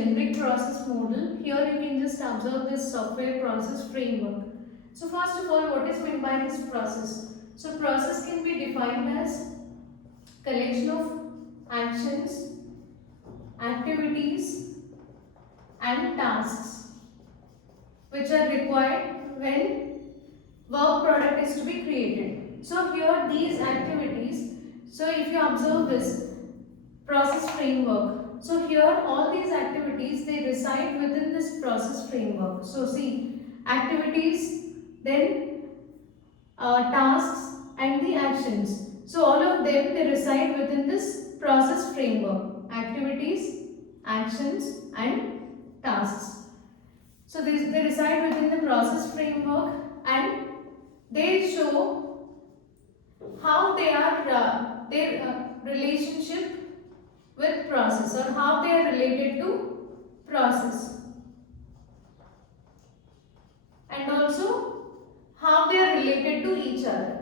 generic process model. Here you can just observe this software process framework. So first of all, what is meant by this process? So process can be defined as collection of actions, activities and tasks which are required when work product is to be created. So here these activities, so if you observe this process framework, so here all these activities they reside within this process framework. So see, activities, then tasks and the actions. So all of them they reside within this process framework. Activities, actions and tasks. So they reside within the process framework and they show how they are their relationship with process or how they are related to process, and also how they are related to each other.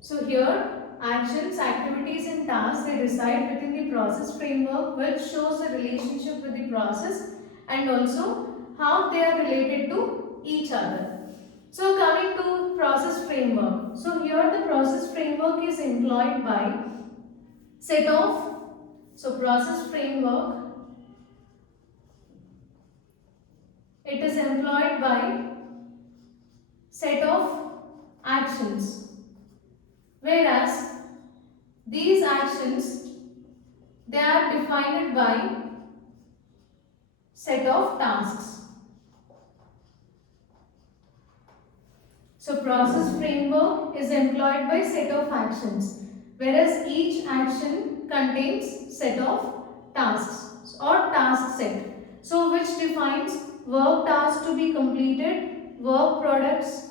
So here actions, activities and tasks they reside within the process framework, which shows the relationship with the process and also how they are related to each other. So coming to process framework. So here the process framework is employed by set of, so process framework, it is employed by set of actions, whereas these actions they are defined by set of tasks. So process framework is employed by set of actions, whereas each action contains set of tasks or task set. So which defines work tasks to be completed, work products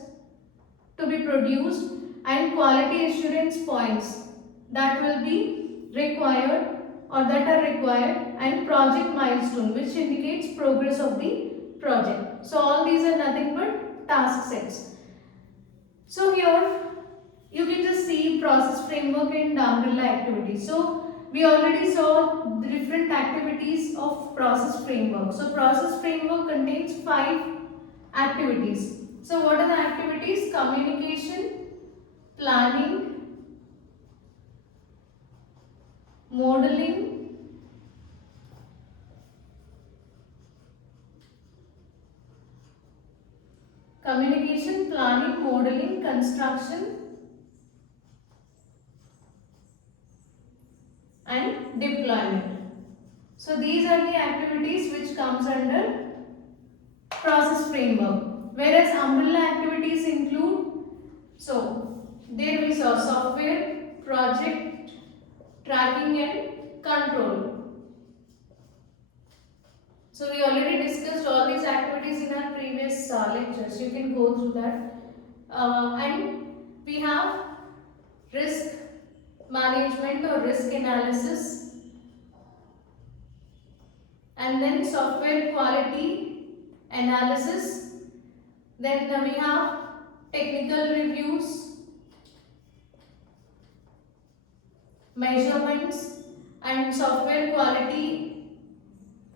to be produced and quality assurance points that will be required or that are required, and project milestone which indicates progress of the project. So all these are nothing but task sets. So here you can just see process framework and umbrella activities. So we already saw the different activities of process framework. So process framework contains 5 activities. So what are the activities? Communication, planning, modeling, communication, planning, modeling, construction and deployment. So these are the activities which comes under process framework, whereas umbrella activities include, so there we saw software, project, tracking and control. So we already discussed all these activities in our previous lectures. You can go through that. And we have risk management or risk analysis, and then software quality analysis. Then we have technical reviews, measurements and software quality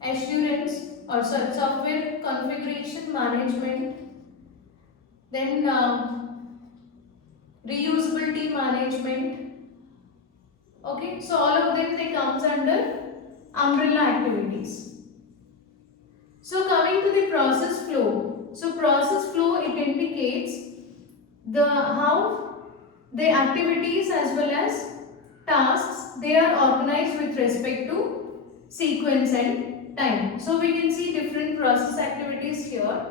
assurance or software configuration management, then reusability management. Okay, so all of them they comes under umbrella activities. So coming to the process flow. So process flow it indicates the how the activities as well as tasks they are organized with respect to sequence and time. So we can see different process activities here.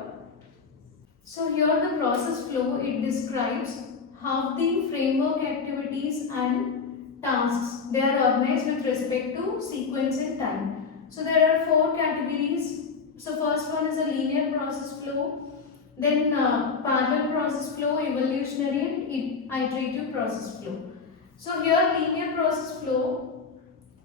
So here the process flow it describes how the framework activities and tasks they are organized with respect to sequence and time. So there are 4 categories. So first one is a linear process flow, then parallel process flow, evolutionary and iterative process flow. So here linear process flow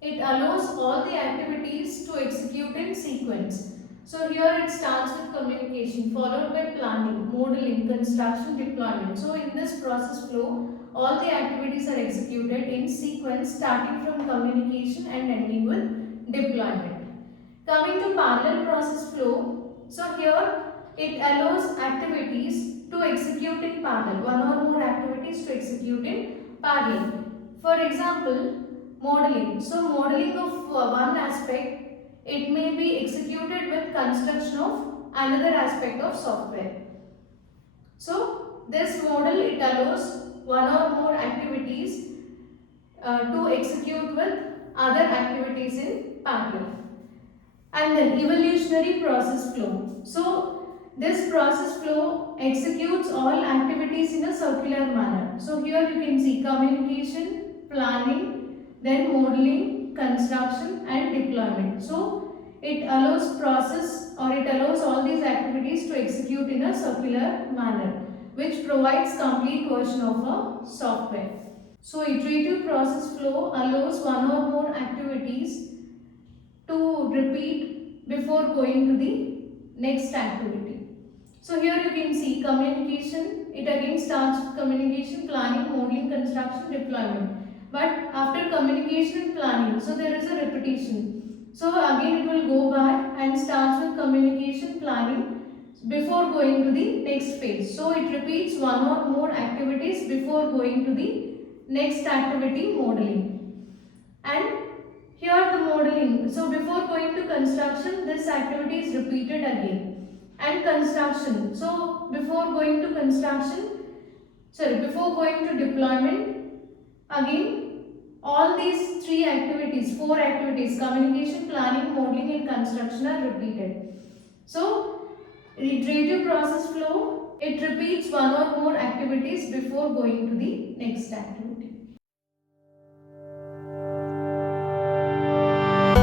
it allows all the activities to execute in sequence. So here it starts with communication followed by planning, modeling, construction, deployment. So in this process flow all the activities are executed in sequence starting from communication and ending with deployment. Coming to parallel process flow, so here it allows activities to execute in parallel, one or more activities to execute in parallel. For example, modeling. So modeling of one aspect, it may be executed with construction of another aspect of software. So this model, it allows one or more activities to execute with other activities in parallel. And then evolutionary process flow. So this process flow executes all activities in a circular manner. So here you can see communication, planning, then modeling, construction and deployment. So it allows process, or it allows all these activities to execute in a circular manner, which provides complete version of a software. So iterative process flow allows one or more activities to repeat before going to the next activity. So here you can see communication, it again starts with communication, planning, modeling, construction, deployment. But after communication and planning, so there is a repetition. So again it will go back and starts with communication, planning before going to the next phase. So it repeats one or more activities before going to the next activity, modeling. And here the modeling. So before going to construction, this activity is repeated again. And construction. So before going to construction, before going to deployment, again all these three activities, four activities, communication, planning, modeling and construction are repeated. So iterative process flow, it repeats one or more activities before going to the next activity.